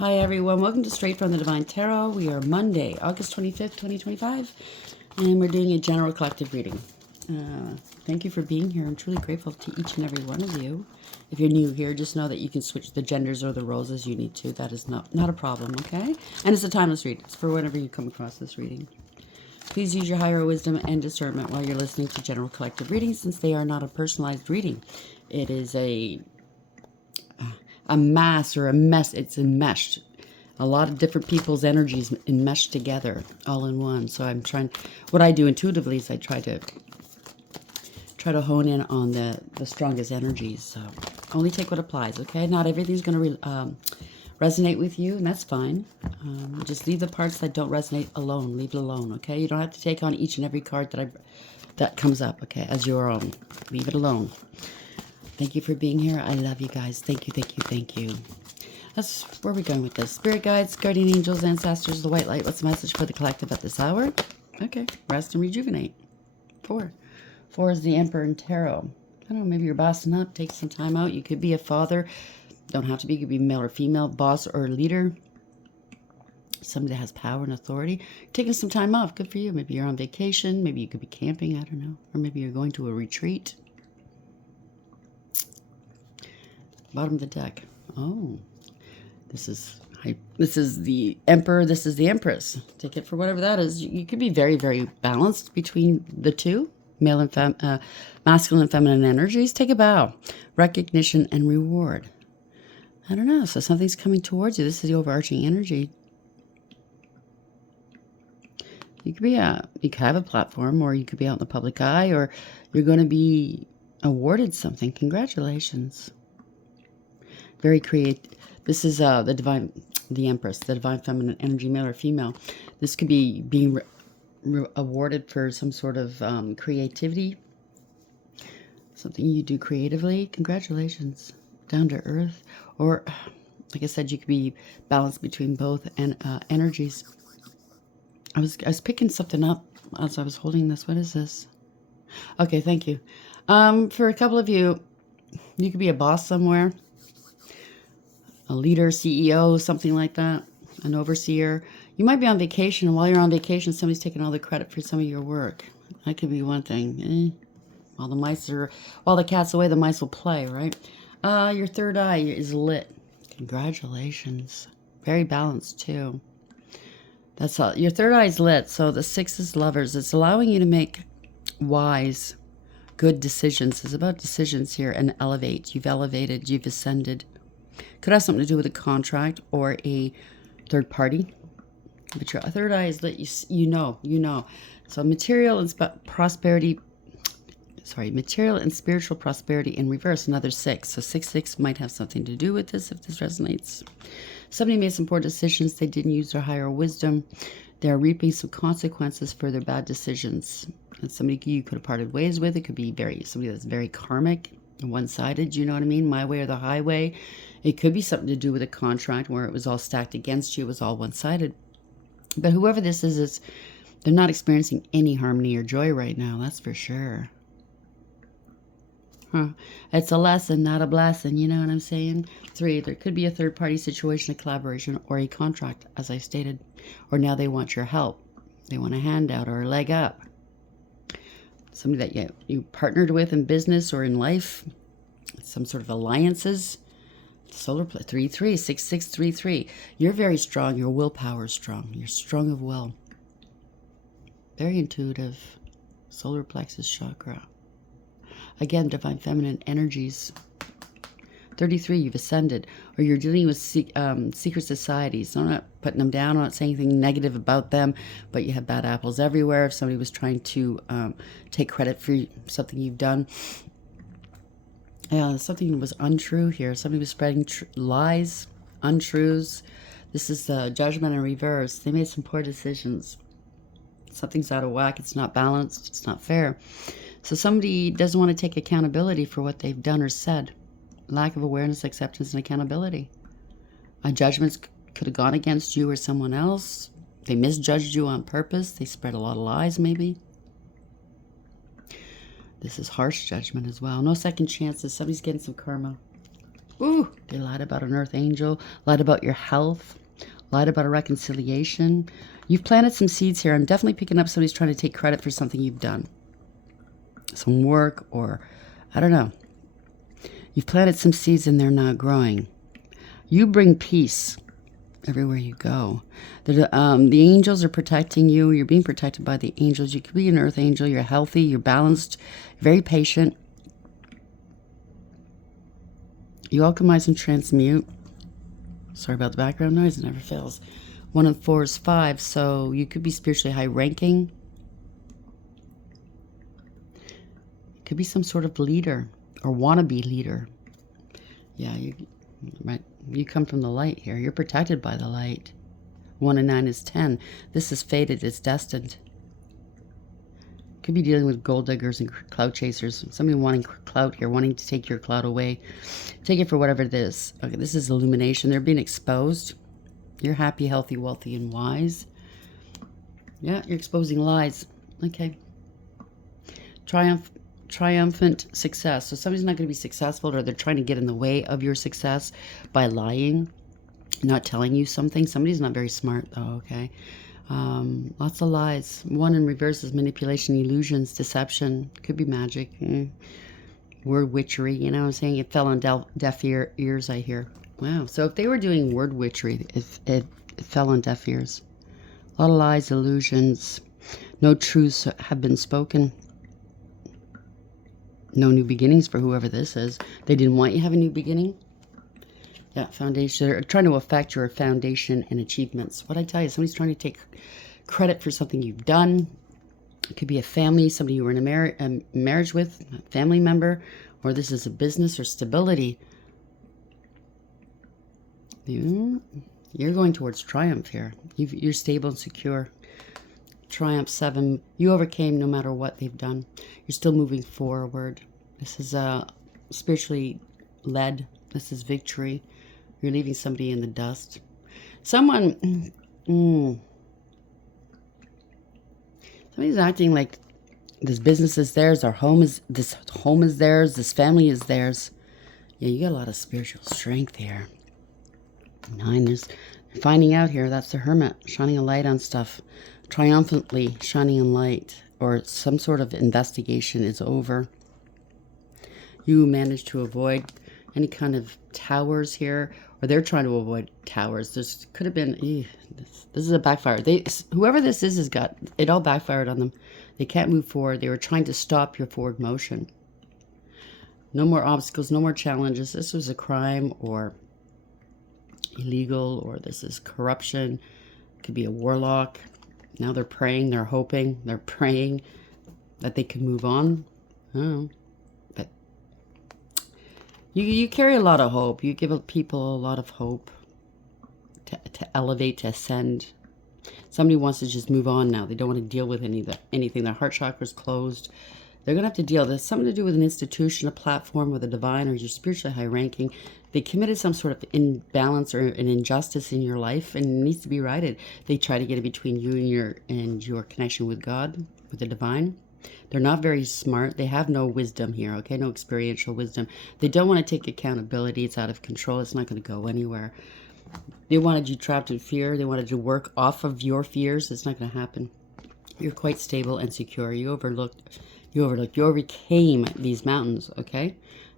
Hi everyone, welcome to Straight from the Divine Tarot. We are Monday, August 25th, 2025, and we're doing a general collective reading. Thank you for being here. I'm truly grateful to each and every one of you. If you're new here, just know that you can switch the genders or the roles as you need to. That is not a problem, okay? And it's a timeless reading. It's for whenever you come across this reading. Please use your higher wisdom and discernment while you're listening to general collective readings, since they are not a personalized reading. It is a mass or a mess. It's enmeshed. A lot of different people's energies enmeshed together all in one. So I'm trying, what I do intuitively is I try to hone in on the strongest energies. So only take what applies, okay? Not everything's going to resonate with you, and that's fine. Just leave the parts that don't resonate alone. Leave it alone, okay? You don't have to take on each and every card that comes up, okay, as your own. Leave it alone. Thank you for being here. I love you guys. Thank you, thank you, thank you. That's where we're going with this. Spirit guides, guardian angels, ancestors, the white light. What's the message for the collective at this hour? Okay. Rest and rejuvenate. 4. 4 is the Emperor in Tarot. I don't know, maybe you're bossing up. Take some time out. You could be a father. Don't have to be. You could be male or female, boss or leader. Somebody that has power and authority. Taking some time off. Good for you. Maybe you're on vacation. Maybe you could be camping. I don't know. Or maybe you're going to a retreat. Bottom of the deck. Oh, this is the Emperor. This is the Empress. Take it for whatever that is. You could be very, very balanced between the two, male and masculine and feminine energies. Take a bow, recognition and reward. I don't know. So something's coming towards you. This is the overarching energy. You could have a platform, or you could be out in the public eye, or you're going to be awarded something. Congratulations. Very creative. This is the Empress, the divine feminine energy, male or female. This could be being awarded for some sort of creativity, something you do creatively. Congratulations. Down to earth, or like I said, you could be balanced between both energies. I was picking something up as I was holding this. What is this? Okay, thank you. For a couple of you, you could be a boss somewhere. A leader, CEO, something like that, an overseer. You might be on vacation, and while you're on vacation, somebody's taking all the credit for some of your work. That could be one thing. While the cat's away, the mice will play, right? Your third eye is lit. Congratulations. Very balanced, too. That's all. Your third eye is lit, so the 6 is lovers. It's allowing you to make wise, good decisions. It's about decisions here, and elevate. You've elevated, you've ascended. Could have something to do with a contract or a third party. But your third eye is lit. You know. So material and spiritual prosperity in reverse, another 6. So 6 might have something to do with this if this resonates. Somebody made some poor decisions. They didn't use their higher wisdom. They're reaping some consequences for their bad decisions. And somebody you could have parted ways with. It could be somebody that's very karmic, one-sided, you know what I mean? My way or the highway. It could be something to do with a contract where it was all stacked against you. It was all one-sided. But whoever this is, they're not experiencing any harmony or joy right now. That's for sure. It's a lesson, not a blessing. You know what I'm saying? 3, there could be a third-party situation, a collaboration, or a contract, as I stated. Or now they want your help. They want a handout or a leg up. Somebody that you partnered with in business or in life. Some sort of alliances. Solar 3-3, 6-6-3-3. You're very strong. Your willpower is strong. You're strong of will. Very intuitive. Solar plexus chakra. Again, divine feminine energies. 33, you've ascended. Or you're dealing with secret societies. I'm not putting them down. I'm not saying anything negative about them. But you have bad apples everywhere. If somebody was trying to take credit for something you've done. Something was untrue here. Somebody was spreading lies, untruths. This is the judgment in reverse. They made some poor decisions. Something's out of whack. It's not balanced. It's not fair. So somebody doesn't want to take accountability for what they've done or said. Lack of awareness, acceptance, and accountability. Judgments could have gone against you or someone else. They misjudged you on purpose. They spread a lot of lies, maybe. This is harsh judgment as well. No second chances. Somebody's getting some karma. Ooh, they lied about an earth angel, lied about your health, lied about a reconciliation. You've planted some seeds here. I'm definitely picking up somebody's trying to take credit for something you've done. Some work or, I don't know. You've planted some seeds and they're not growing. You bring peace everywhere you go. The angels are protecting you. You're being protected by the angels. You could be an earth angel. You're healthy. You're balanced. Very patient. You alchemize and transmute. Sorry about the background noise. It never fails. 1 and 4 is 5. So you could be spiritually high ranking. You could be some sort of leader or wannabe leader. Yeah, you come from the light here. You're protected by the light. 1 and 9 is 10. This is fated. It's destined. Could be dealing with gold diggers and clout chasers. Somebody wanting clout here, wanting to take your clout away. Take it for whatever it is. Okay, this is illumination. They're being exposed. You're happy, healthy, wealthy, and wise. Yeah, you're exposing lies. Okay. Triumphant success. So somebody's not going to be successful, or they're trying to get in the way of your success by lying, not telling you something. Somebody's not very smart, though, okay? Lots of lies. 1 in reverse is manipulation, illusions, deception. Could be magic. Word witchery, you know what I'm saying? It fell on deaf ears, I hear. Wow. So if they were doing word witchery, it fell on deaf ears. A lot of lies, illusions. No truths have been spoken. No new beginnings for whoever this is. They didn't want you to have a new beginning. Yeah, foundation. They're trying to affect your foundation and achievements. What I tell you, somebody's trying to take credit for something you've done. It could be a family, somebody you were in a marriage with, a family member, or this is a business or stability. You're going towards triumph here. You're stable and secure. Triumph 7. You overcame no matter what they've done. You're still moving forward. This is spiritually led. This is victory. You're leaving somebody in the dust. Somebody's acting like this business is theirs, this home is theirs, this family is theirs. Yeah, you got a lot of spiritual strength here. 9 is finding out here. That's the hermit, shining a light on stuff, triumphantly shining a light, or some sort of investigation is over. You managed to avoid any kind of towers here, or they're trying to avoid towers. This could have been, this is a backfire. Whoever this is has got, it all backfired on them. They can't move forward. They were trying to stop your forward motion. No more obstacles, no more challenges. This was a crime or illegal, or this is corruption. It could be a warlock. Now they're praying, they're hoping, they're praying that they can move on. I don't know. But you carry a lot of hope. You give people a lot of hope to elevate, to ascend. Somebody wants to just move on now. They don't want to deal with anything. Their heart chakra's closed. They're going to have to deal. There's something to do with an institution, a platform, with a divine, or your spiritually high ranking. They committed some sort of imbalance or an injustice in your life, and it needs to be righted. They try to get it between you and your connection with God, with the divine. They're not very smart. They have no wisdom here, okay? No experiential wisdom. They don't want to take accountability. It's out of control. It's not going to go anywhere. They wanted you trapped in fear. They wanted to work off of your fears. It's not going to happen. You're quite stable and secure. You overcame these mountains, okay?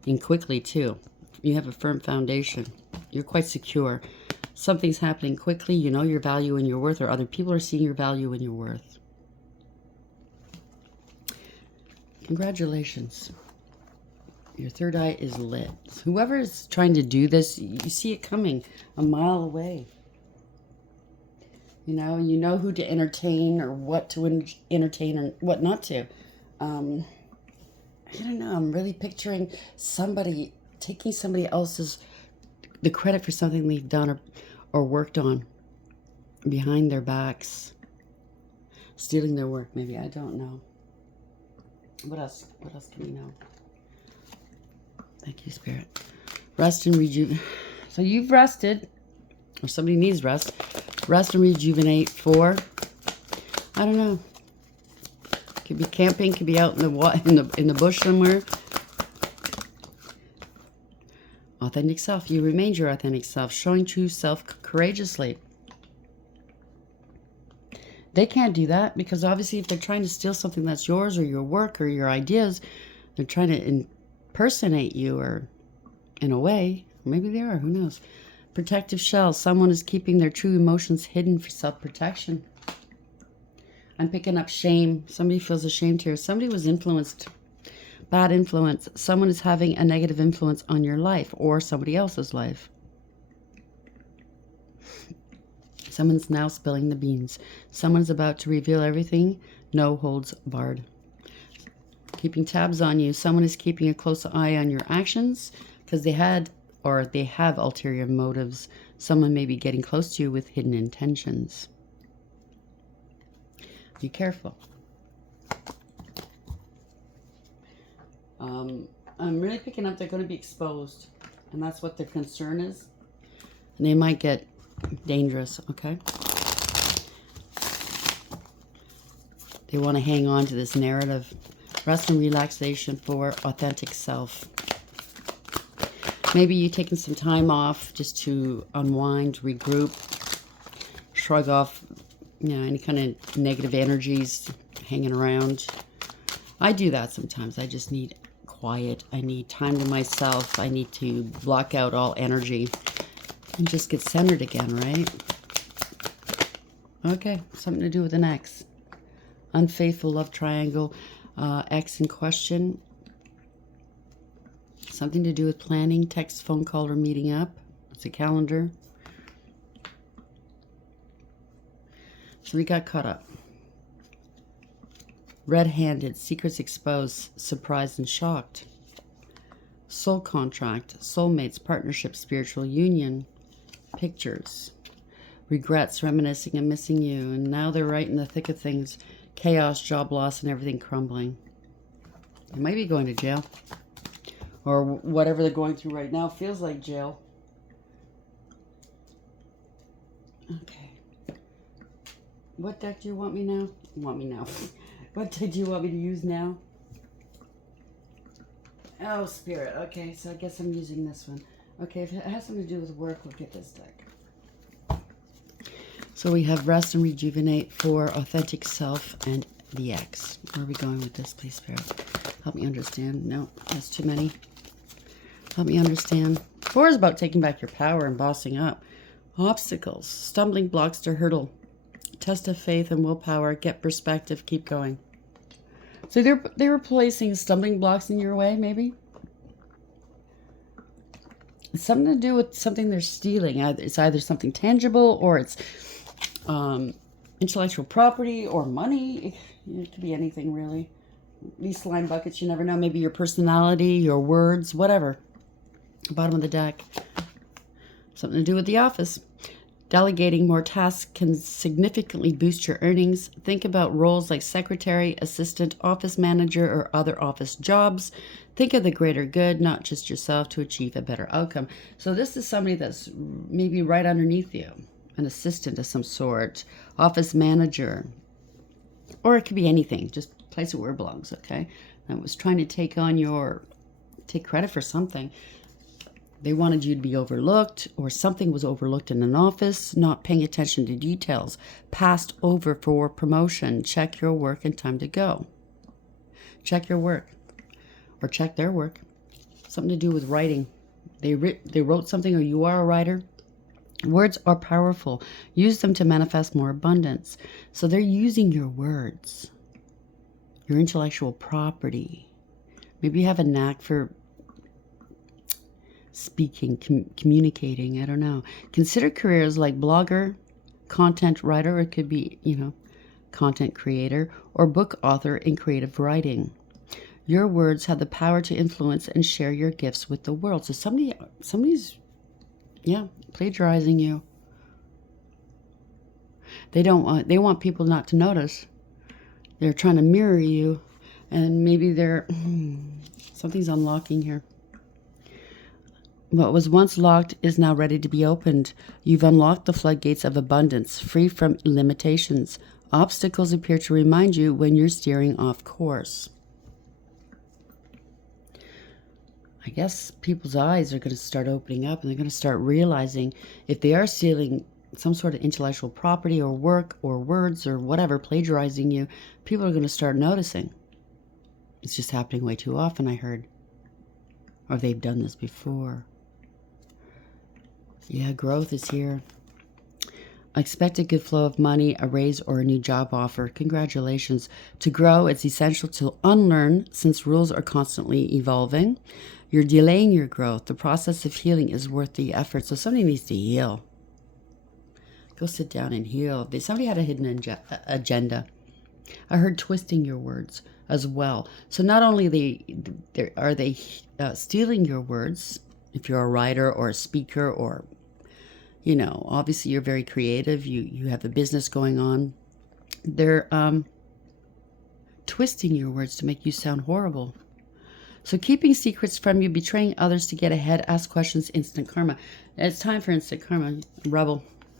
And quickly, too. You have a firm foundation. You're quite secure. Something's happening quickly. You know your value and your worth, or other people are seeing your value and your worth. Congratulations. Your third eye is lit. Whoever is trying to do this, you see it coming a mile away. You know who to entertain, or what to entertain and what not to. I don't know. I'm really picturing somebody taking somebody else's, the credit for something they've done or worked on behind their backs. Stealing their work, maybe. I don't know. What else? What else do we know? Thank you, Spirit. Rest and rejuvenate. So you've rested, or somebody needs rest. Rest and rejuvenate for, I don't know. Could be camping, could be out in the bush somewhere. Authentic self. You remained your authentic self, showing true self courageously. They can't do that because obviously if they're trying to steal something that's yours or your work or your ideas, they're trying to impersonate you, or in a way, maybe they are, who knows. Protective shell. Someone is keeping their true emotions hidden for self-protection. I'm picking up shame. Somebody feels ashamed here. Somebody was influenced. Bad influence. Someone is having a negative influence on your life or somebody else's life. Someone's now spilling the beans. Someone's about to reveal everything. No holds barred. Keeping tabs on you. Someone is keeping a close eye on your actions because they had or they have ulterior motives. Someone may be getting close to you with hidden intentions. Be careful. I'm really picking up they're going to be exposed, and that's what their concern is. And they might get dangerous, okay? They want to hang on to this narrative. Rest and relaxation for authentic self. Maybe you've taken some time off just to unwind, regroup, shrug off, any kind of negative energies hanging around. I do that sometimes. I just need quiet. I need time to myself. I need to block out all energy and just get centered again, right? Okay, something to do with an ex. Unfaithful love triangle, ex in question. Something to do with planning, text, phone call, or meeting up. It's a calendar. So we got caught up. Red-handed, secrets exposed, surprised and shocked. Soul contract, soulmates, partnership, spiritual union. Pictures. Regrets, reminiscing and missing you. And now they're right in the thick of things. Chaos, job loss, and everything crumbling. They might be going to jail. Or whatever they're going through right now feels like jail. Okay. What deck do you want me now? What deck do you want me to use now? Oh, Spirit. Okay, so I guess I'm using this one. Okay, if it has something to do with work, we'll get this deck. So we have rest and rejuvenate for authentic self and the X. Where are we going with this, please, Spirit? Help me understand. No, that's too many. Help me understand. 4 is about taking back your power and bossing up. Obstacles, stumbling blocks to hurdle. Test of faith and willpower. Get perspective. Keep going. So they were placing stumbling blocks in your way, maybe. It's something to do with something they're stealing. It's either something tangible or it's intellectual property or money. It could be anything, really. These slime buckets, you never know. Maybe your personality, your words, whatever. Bottom of the deck. Something to do with the office. Delegating more tasks can significantly boost your earnings. Think about roles like secretary, assistant, office manager, or other office jobs. Think of the greater good, not just yourself, to achieve a better outcome. So this is somebody that's maybe right underneath you. An assistant of some sort. Office manager. Or it could be anything. Just place it where it belongs, okay? I was trying to take credit for something. They wanted you to be overlooked, or something was overlooked in an office, not paying attention to details, passed over for promotion. Check your work and time to go. Check your work, or check their work. Something to do with writing. They wrote something, or you are a writer. Words are powerful. Use them to manifest more abundance. So they're using your words, your intellectual property. Maybe you have a knack for speaking, communicating, I don't know. Consider careers like blogger, content writer, or it could be, content creator, or book author in creative writing. Your words have the power to influence and share your gifts with the world. So somebody's plagiarizing you. They want people not to notice. They're trying to mirror you, and maybe something's unlocking here. What was once locked is now ready to be opened. You've unlocked the floodgates of abundance, free from limitations. Obstacles appear to remind you when you're steering off course. I guess people's eyes are going to start opening up and they're going to start realizing if they are stealing some sort of intellectual property or work or words or whatever, plagiarizing you, people are going to start noticing. It's just happening way too often, I heard. Or they've done this before. Yeah, growth is here. Expect a good flow of money, a raise, or a new job offer. Congratulations. To grow, it's essential to unlearn since rules are constantly evolving. You're delaying your growth. The process of healing is worth the effort. So somebody needs to heal. Go sit down and heal. Somebody had a hidden agenda. I heard twisting your words as well. So not only are they stealing your words, if you're a writer or a speaker or, you know, obviously you're very creative, you have a business going on, they're twisting your words to make you sound horrible. So keeping secrets from you, betraying others to get ahead, ask questions, instant karma. It's time for instant karma.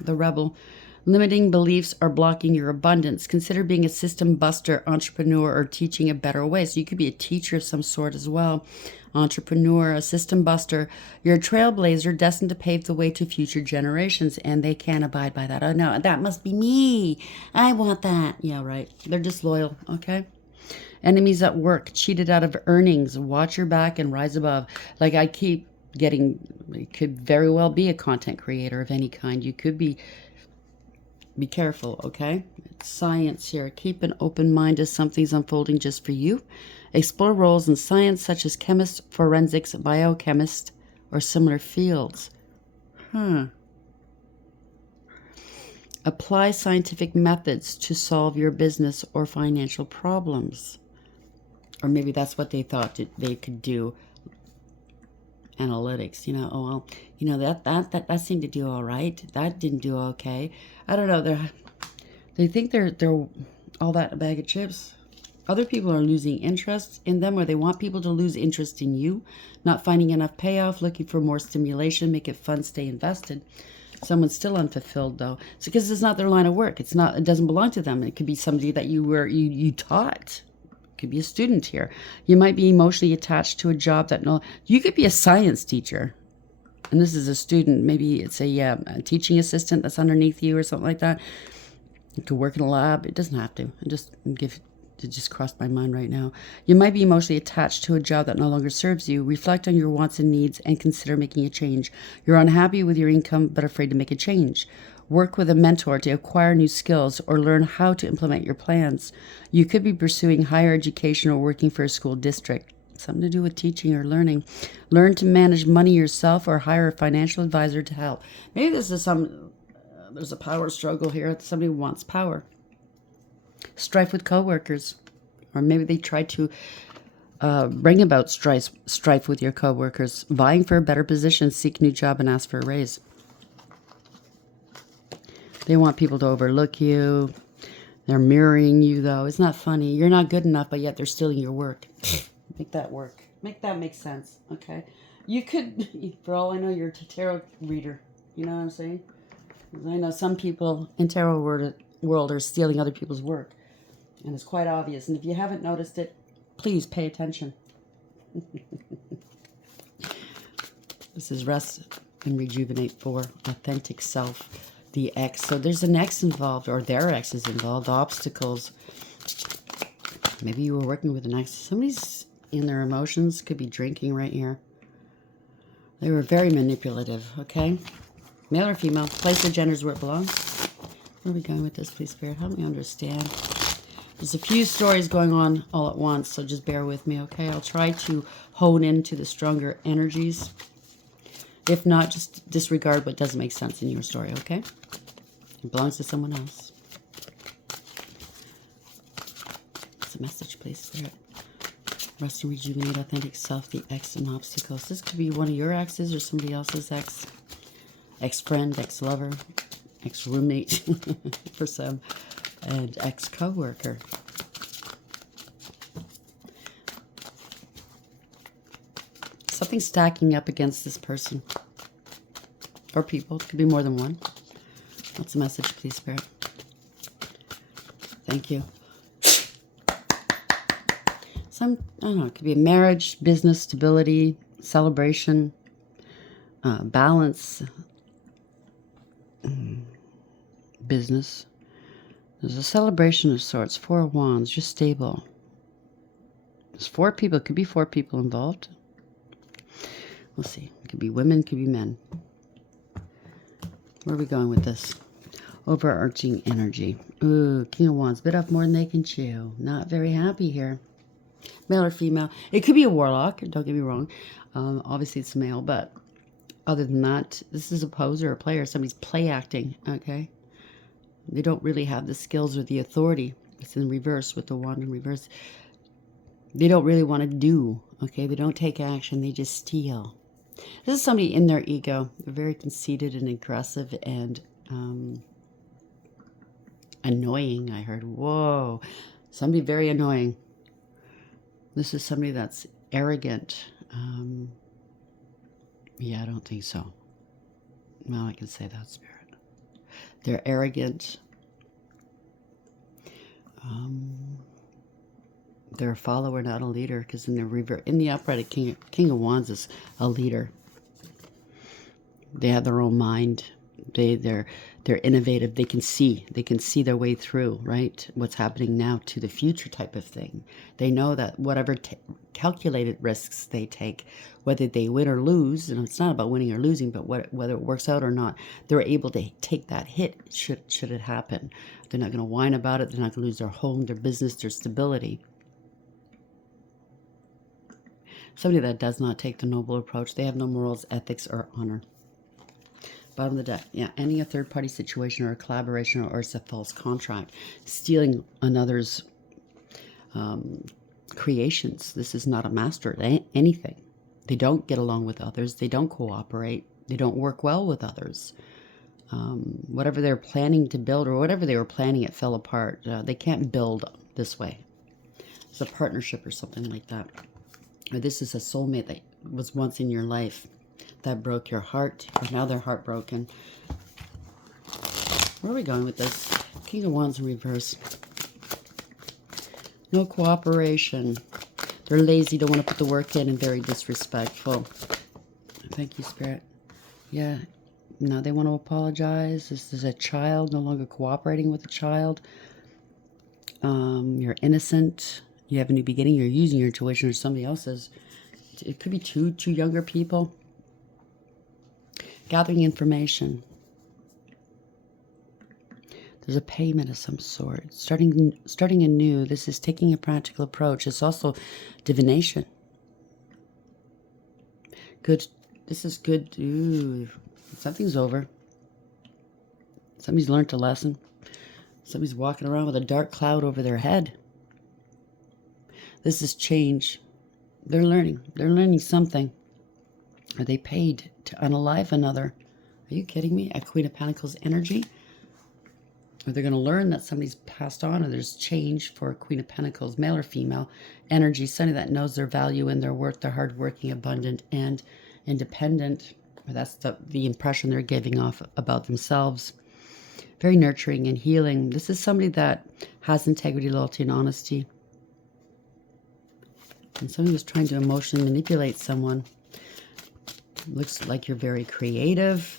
The rebel. Limiting beliefs are blocking your abundance. Consider being a system buster, entrepreneur, or teaching a better way. So you could be a teacher of some sort as well. Entrepreneur, a system buster. You're a trailblazer destined to pave the way to future generations, and they can't abide by that. Oh, no, that must be me. I want that. Yeah, right. They're disloyal, okay? Enemies at work, cheated out of earnings. Watch your back and rise above. Like I keep getting, it could very well be a content creator of any kind. You could be careful, okay? It's science here. Keep an open mind as something's unfolding just for you. Explore roles in science such as chemist, forensics, biochemist, or similar fields. Apply scientific methods to solve your business or financial problems. Or maybe that's what they thought they could do. Analytics, you know, oh well, you know, that seemed to do all right. That didn't do okay. I don't know. They think they're all that a bag of chips. Other people are losing interest in them, or they want people to lose interest in you, not finding enough payoff, looking for more stimulation, make it fun, stay invested. Someone's still unfulfilled though. It's because it's not their line of work. It doesn't belong to them. It could be somebody that you taught. Could be a student here. You might be emotionally attached to a job that you could be a science teacher, and this is a student. Maybe it's a teaching assistant that's underneath you or something like that. You could work in a lab. It doesn't have to. It just crossed my mind right now. You might be emotionally attached to a job that no longer serves you. Reflect on your wants and needs and consider making a change. You're unhappy with your income but afraid to make a change. Work with a mentor to acquire new skills or learn how to implement your plans. You could be pursuing higher education or working for a school district. Something to do with teaching or learning. Learn to manage money yourself or hire a financial advisor to help. Maybe this is there's a power struggle here. Somebody wants power. Strife with coworkers. Or maybe they try to bring about strife with your coworkers. Vying for a better position, seek new job, and ask for a raise. They want people to overlook you. They're mirroring you, though. It's not funny. You're not good enough, but yet they're stealing your work. Make that work. Make that make sense, okay? You could, for all I know, you're a tarot reader. You know what I'm saying? I know some people in tarot world are stealing other people's work. And it's quite obvious. And if you haven't noticed it, please pay attention. This is Rest and Rejuvenate for Authentic Self. The ex. So there's an ex involved, or their ex is involved. Obstacles. Maybe you were working with an ex. Somebody's in their emotions. Could be drinking right here. They were very manipulative, okay? Male or female. Place their genders where it belongs. Where are we going with this, please, Spirit? Help me understand. There's a few stories going on all at once, so just bear with me, okay? I'll try to hone into the stronger energies. If not, just disregard what doesn't make sense in your story, okay? It belongs to someone else. What's the message, please, Spirit? Rest and rejuvenate authentic self, the ex and obstacles. This could be one of your exes or somebody else's ex. Ex-friend, ex-lover, ex-roommate for some, and ex-co-worker. Something's stacking up against this person. Or people. It could be more than one. What's the message, please, Spirit? Thank you. I don't know, it could be a marriage, business, stability, celebration, balance, business. There's a celebration of sorts. 4 of Wands, just stable. There's 4 people. It could be 4 people involved. We'll see. It could be women, it could be men. Where are we going with this? Overarching energy. Ooh, King of Wands. Bit off more than they can chew. Not very happy here. Male or female. It could be a warlock. Don't get me wrong. Obviously, it's male. But other than that, this is a poser, a player. Somebody's play acting. Okay? They don't really have the skills or the authority. It's in reverse with the wand in reverse. They don't really want to do. Okay? They don't take action. They just steal. This is somebody in their ego. They're very conceited and aggressive and annoying, I heard. Whoa. Somebody very annoying. This is somebody that's arrogant. Yeah, I don't think so. Well, I can say that, Spirit. They're arrogant. They're a follower, not a leader, because in the upright, King of Wands is a leader. They have their own mind. They're innovative. They can see their way through, right? What's happening now to the future type of thing. They know that whatever calculated risks they take, whether they win or lose, and it's not about winning or losing, but whether it works out or not, they're able to take that hit should it happen. They're not going to whine about it. They're not going to lose their home, their business, their stability. Somebody that does not take the noble approach. They have no morals, ethics, or honor. Bottom of the deck. Yeah, ending a third-party situation or a collaboration or it's a false contract. Stealing another's creations. This is not a master at anything. They don't get along with others. They don't cooperate. They don't work well with others. Whatever they're planning to build or whatever they were planning, it fell apart. They can't build this way. It's a partnership or something like that. Or this is a soulmate that was once in your life that broke your heart, or now they're heartbroken. Where are we going with this? King of Wands in reverse. No cooperation. They're lazy, don't want to put the work in, and very disrespectful. Thank you, Spirit. Yeah, now they want to apologize. This is a child, no longer cooperating with a child. You're innocent. You have a new beginning. You're using your intuition or somebody else's. It could be two younger people. Gathering information. There's a payment of some sort. Starting anew. This is taking a practical approach. It's also divination. Good. This is good. Ooh, something's over. Somebody's learned a lesson. Somebody's walking around with a dark cloud over their head. This is change. They're learning. They're learning something. Are they paid to unalive another? Are you kidding me? A Queen of Pentacles energy? Or they're going to learn that somebody's passed on, or there's change for a Queen of Pentacles, male or female energy. Somebody that knows their value and their worth. They're hardworking, abundant, and independent. Or that's the impression they're giving off about themselves. Very nurturing and healing. This is somebody that has integrity, loyalty, and honesty. And somebody was trying to emotionally manipulate someone. Looks like you're very creative.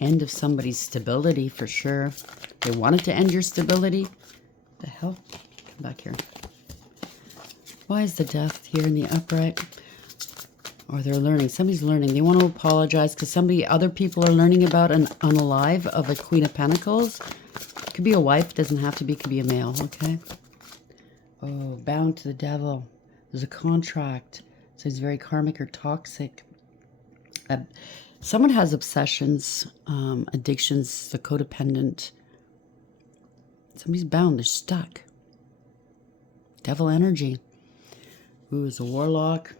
End of somebody's stability for sure. They wanted to end your stability. The hell? Come back here. Why is the Death here in the upright? Or they're learning. Somebody's learning. They want to apologize because other people are learning about an unalive of a Queen of Pentacles. Could be a wife. Doesn't have to be. Could be a male. Okay. Oh, bound to the devil. There's a contract. So he's very karmic or toxic. Someone has obsessions, addictions, the codependent. Somebody's bound. They're stuck. Devil energy. Ooh, is a warlock.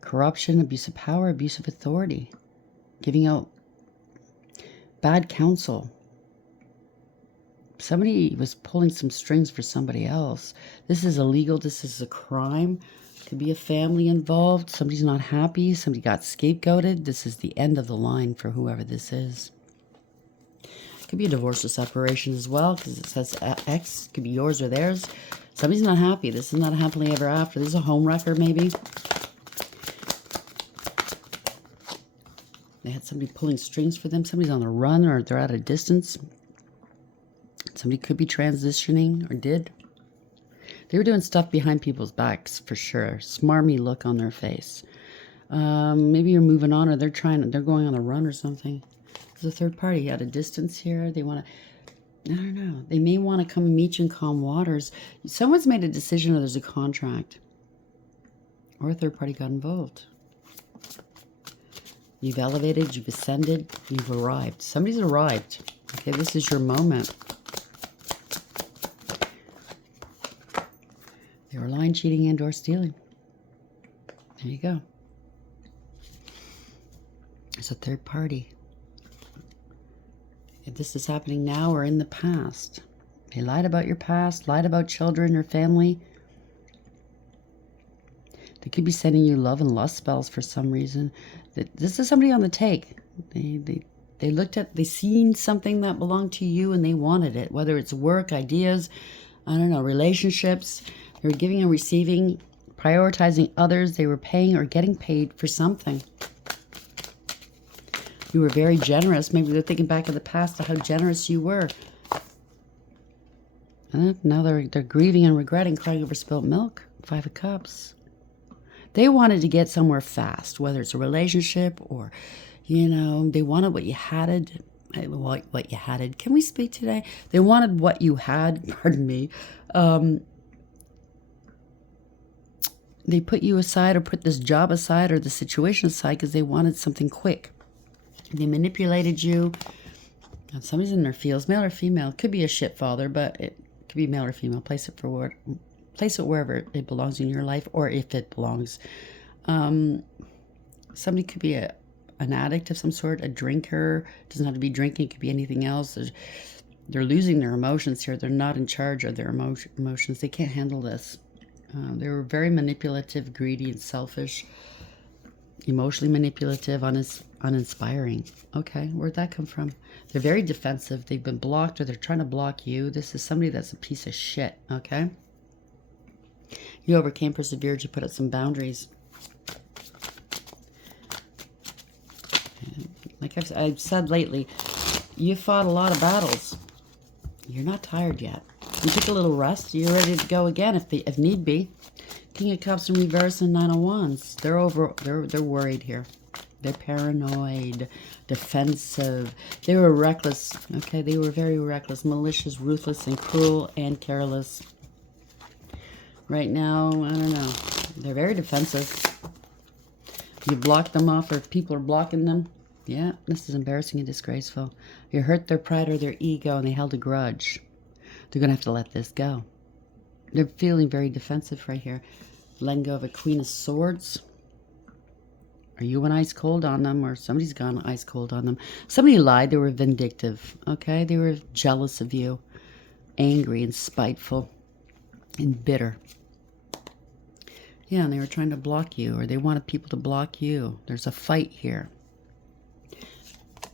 Corruption, abuse of power, abuse of authority. Giving out bad counsel. Somebody was pulling some strings for somebody else. This is illegal. This is a crime. Could be a family involved. Somebody's not happy. Somebody got scapegoated. This is the end of the line for whoever this is. Could be a divorce or separation as well, because it says X. Could be yours or theirs. Somebody's not happy. This is not a happily ever after. This is a home wrecker, maybe. They had somebody pulling strings for them. Somebody's on the run or they're at a distance. Somebody could be transitioning or did. They were doing stuff behind people's backs for sure. Smarmy look on their face. Maybe you're moving on or they're going on a run or something. There's a third party at a distance here. They want to, I don't know. They may want to come and meet you in calm waters. Someone's made a decision or there's a contract. Or a third party got involved. You've elevated, you've ascended, you've arrived. Somebody's arrived. Okay, this is your moment. They were lying, cheating, and or stealing. There you go. It's a third party. If this is happening now or in the past. They lied about your past, lied about children or family. They could be sending you love and lust spells for some reason. This is somebody on the take. They seen something that belonged to you and they wanted it. Whether it's work, ideas, I don't know, relationships. They were giving and receiving, prioritizing others. They were paying or getting paid for something. You were very generous. Maybe they're thinking back in the past to how generous you were. Now they're grieving and regretting, crying over spilt milk. 5 of Cups. They wanted to get somewhere fast, whether it's a relationship or, they wanted what you had. What you had. Can we speak today? They wanted what you had. Pardon me. They put you aside or put this job aside or the situation aside because they wanted something quick. They manipulated you. And somebody's in their feels, male or female. Could be a shit father, but it could be male or female. Place it wherever it belongs in your life, or if it belongs. Somebody could be an addict of some sort, a drinker. It doesn't have to be drinking. It could be anything else. They're losing their emotions here. They're not in charge of their emotions. They can't handle this. They were very manipulative, greedy, and selfish. Emotionally manipulative, uninspiring. Okay, where'd that come from? They're very defensive. They've been blocked or they're trying to block you. This is somebody that's a piece of shit, okay? You overcame, persevered, you put up some boundaries. And like I've said lately, you fought a lot of battles. You're not tired yet. You took a little rest. You're ready to go again if need be. King of Cups in reverse and 9 of Wands. They're worried here. They're paranoid, defensive. They were reckless. Okay, they were very reckless, malicious, ruthless, and cruel and careless. Right now, I don't know. They're very defensive. You block them off or people are blocking them. Yeah, this is embarrassing and disgraceful. You hurt their pride or their ego and they held a grudge. They're going to have to let this go. They're feeling very defensive right here. Letting go of a Queen of Swords. Are you an ice cold on them or somebody's gone ice cold on them? Somebody lied. They were vindictive. Okay? They were jealous of you. Angry and spiteful and bitter. Yeah, and they were trying to block you or they wanted people to block you. There's a fight here.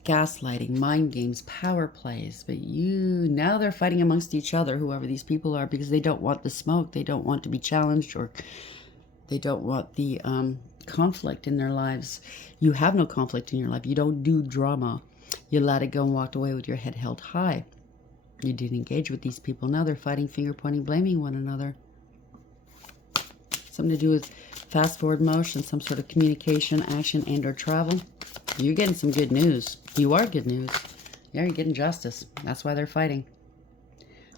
Gaslighting, mind games, power plays. But now they're fighting amongst each other, whoever these people are, because they don't want the smoke. They don't want to be challenged or they don't want the conflict in their lives. You have no conflict in your life. You don't do drama. You let it go and walked away with your head held high. You didn't engage with these people. Now they're fighting, finger pointing, blaming one another. Something to do with fast forward motion, some sort of communication, action, and or travel. You're getting some good news. You are good news. Yeah, you're getting justice. That's why they're fighting.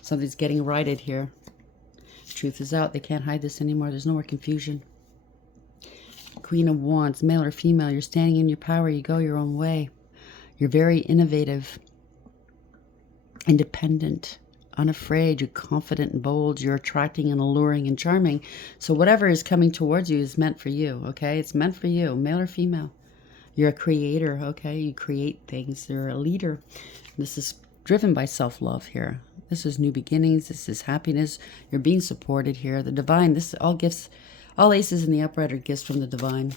Something's getting righted here. Truth is out. They can't hide this anymore. There's no more confusion. Queen of Wands, male or female, you're standing in your power. You go your own way. You're very innovative, independent, unafraid. You're confident and bold. You're attracting and alluring and charming. So whatever is coming towards you is meant for you, okay? It's meant for you, male or female. You're a creator, okay? You create things. You're a leader. This is driven by self-love here. This is new beginnings. This is happiness. You're being supported here. The divine, this is all gifts. All aces in the upright are gifts from the divine.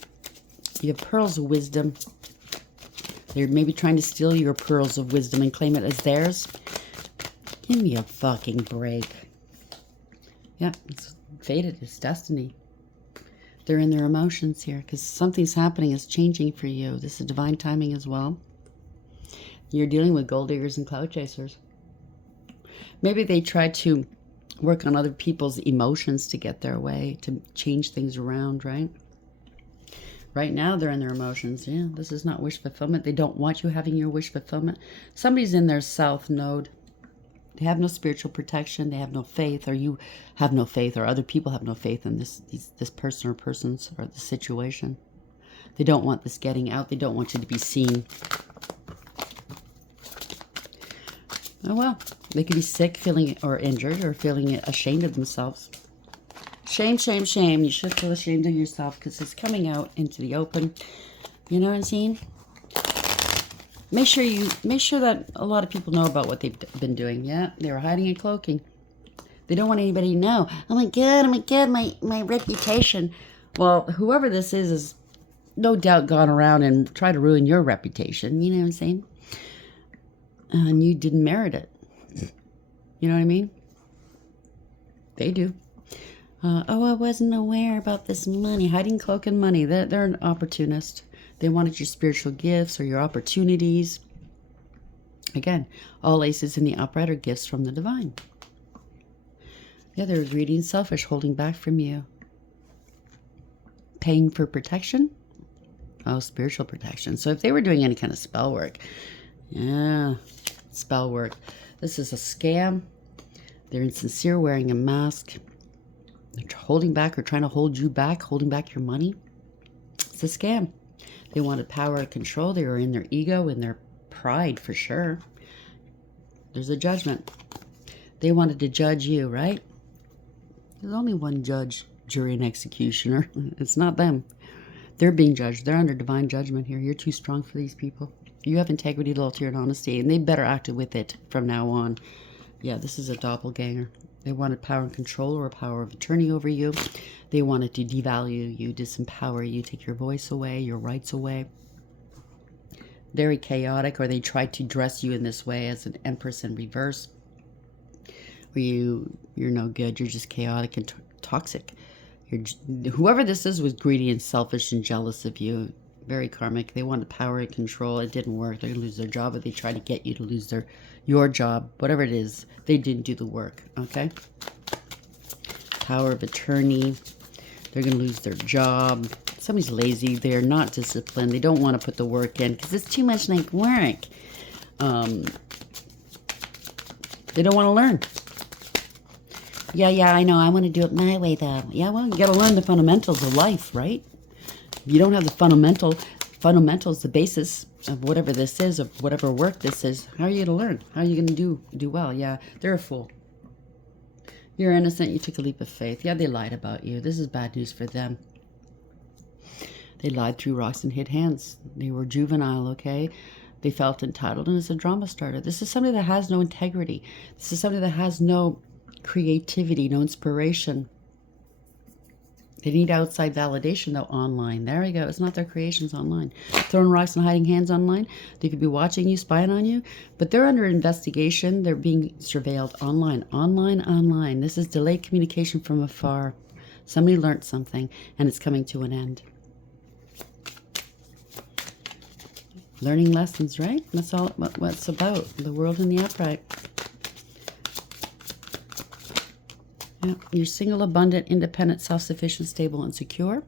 You have pearls of wisdom. They're maybe trying to steal your pearls of wisdom and claim it as theirs. Give me a fucking break. Yeah, it's fated. It's destiny. They're in their emotions here because something's happening, is changing for you. This is divine timing as well. You're dealing with gold diggers and cloud chasers. Maybe they try to work on other people's emotions to get their way, to change things around, right? Right now, they're in their emotions. Yeah, this is not wish fulfillment. They don't want you having your wish fulfillment. Somebody's in their south node. They have no spiritual protection. They have no faith, or you have no faith, or other people have no faith in this person or persons or the situation. They don't want this getting out. They don't want you to be seen. Oh, well, they could be sick, feeling or injured, or feeling ashamed of themselves. Shame, shame, shame. You should feel ashamed of yourself because it's coming out into the open. You know what I'm saying? Make sure that a lot of people know about what they've been doing. Yeah, they were hiding and cloaking. They don't want anybody to know. Oh my God, my reputation. Well, whoever this is no doubt gone around and tried to ruin your reputation. You know what I'm saying? And you didn't merit it. You know what I mean? They do. Oh, I wasn't aware about this money. Hiding, cloaking money. They're an opportunist. They wanted your spiritual gifts or your opportunities. Again, all aces in the upright are gifts from the divine. Yeah, they're greedy and selfish, holding back from you. Paying for protection? Oh, spiritual protection. So if they were doing any kind of spell work, yeah, spell work. This is a scam. They're insincere, wearing a mask. They're holding back or trying to hold you back, holding back your money. It's a scam. They wanted power and control. They were in their ego and their pride for sure. There's a judgment. They wanted to judge you, right? There's only one judge, jury, and executioner. It's not them. They're being judged. They're under divine judgment here. You're too strong for these people. You have integrity, loyalty, and honesty, and they better act with it from now on. Yeah, this is a doppelganger. They wanted power and control or a power of attorney over you. They wanted to devalue you, disempower you, take your voice away, your rights away. Very chaotic, or they tried to dress you in this way as an Empress in reverse. Where you're no good, you're just chaotic and toxic. Whoever this is was greedy and selfish and jealous of you. Very karmic. They wanted power and control. It didn't work. They're going to lose their job, but they try to get you to lose your job. Whatever it is, they didn't do the work. Okay? Power of attorney. They're going to lose their job. Somebody's lazy. They're not disciplined. They don't want to put the work in because it's too much like work. They don't want to learn. Yeah, I know. I want to do it my way, though. Yeah, well, you got to learn the fundamentals of life, right? You don't have the fundamentals, the basis of whatever this is, of whatever work this is. How are you going to learn? How are you going to do well? Yeah, they're a fool. You're innocent. You took a leap of faith. Yeah, they lied about you. This is bad news for them. They lied through rocks and hid hands. They were juvenile, okay? They felt entitled, and it's a drama starter. This is somebody that has no integrity. This is somebody that has no creativity, no inspiration. They need outside validation, though, online. There we go. It's not their creations online. Throwing rocks and hiding hands online. They could be watching you, spying on you, but they're under investigation. They're being surveilled online. Online. This is delayed communication from afar. Somebody learned something, and it's coming to an end. Learning lessons, right? That's all what it's about. The world in the upright. Yeah. You're single, abundant, independent, self-sufficient, stable, and secure.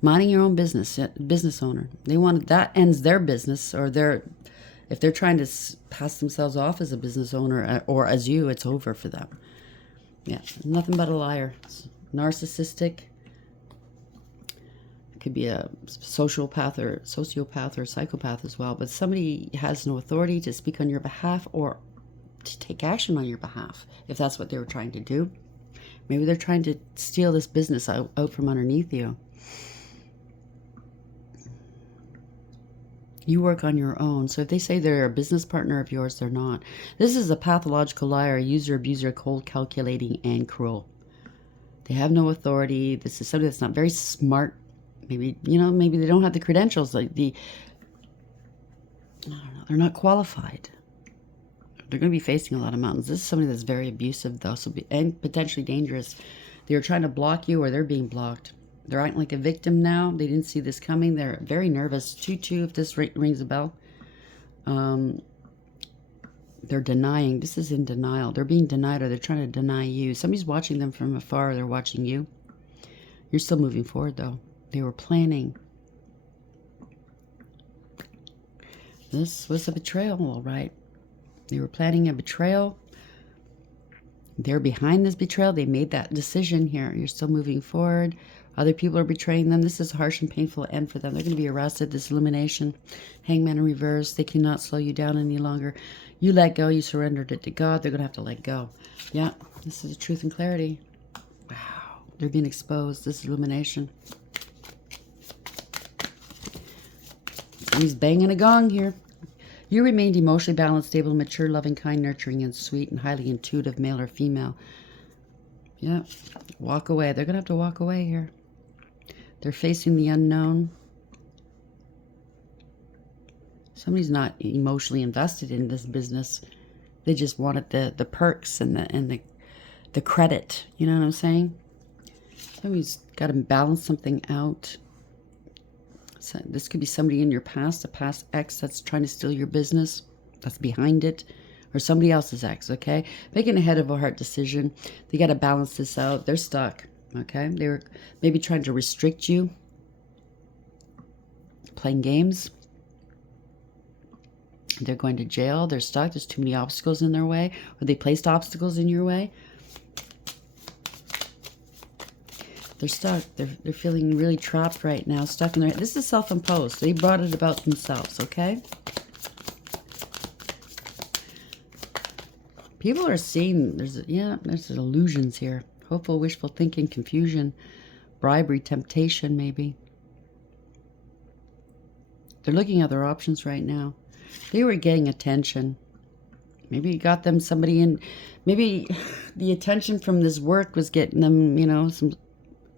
Minding your own business, business owner. They want that ends their business, or if they're trying to pass themselves off as a business owner or as you, it's over for them. Yeah, nothing but a liar. It's narcissistic. It could be a sociopath or psychopath as well. But somebody has no authority to speak on your behalf or to take action on your behalf if that's what they were trying to do. Maybe they're trying to steal this business out from underneath you. You work on your own. So if they say they're a business partner of yours, they're not. This is a pathological liar, a user, abuser, cold, calculating, and cruel. They have no authority. This is somebody that's not very smart. Maybe they don't have the credentials. I don't know. They're not qualified. They're going to be facing a lot of mountains. This is somebody that's very abusive, though, and potentially dangerous. They're trying to block you, or they're being blocked. They're acting like a victim now. They didn't see this coming. They're very nervous. 2-2, if this rings a bell. They're denying. This is in denial. They're being denied, or they're trying to deny you. Somebody's watching them from afar. They're watching you. You're still moving forward, though. They were planning. This was a betrayal, all right. They were planning a betrayal. They're behind this betrayal. They made that decision here. You're still moving forward. Other people are betraying them. This is a harsh and painful end for them. They're going to be arrested. This illumination. Hangman in reverse. They cannot slow you down any longer. You let go. You surrendered it to God. They're going to have to let go. Yeah, this is the truth and clarity. Wow. They're being exposed. This illumination. He's banging a gong here. You remained emotionally balanced, stable, mature, loving, kind, nurturing, and sweet, and highly intuitive, male or female. Yeah. Walk away. They're going to have to walk away here. They're facing the unknown. Somebody's not emotionally invested in this business. They just wanted the perks and the credit. You know what I'm saying? Somebody's got to balance something out. So this could be somebody in your past, a past ex that's trying to steal your business, that's behind it, or somebody else's ex, okay? Making a head of a heart decision. They got to balance this out. They're stuck, okay? They were maybe trying to restrict you, playing games. They're going to jail. They're stuck. There's too many obstacles in their way, or they placed obstacles in your way. They're stuck. They're feeling really trapped right now, stuck in their... This is self-imposed. They brought it about themselves, okay? People are seeing... There's illusions here. Hopeful, wishful thinking, confusion, bribery, temptation, maybe. They're looking at their options right now. They were getting attention. Maybe you got them somebody in... Maybe the attention from this work was getting them, you know,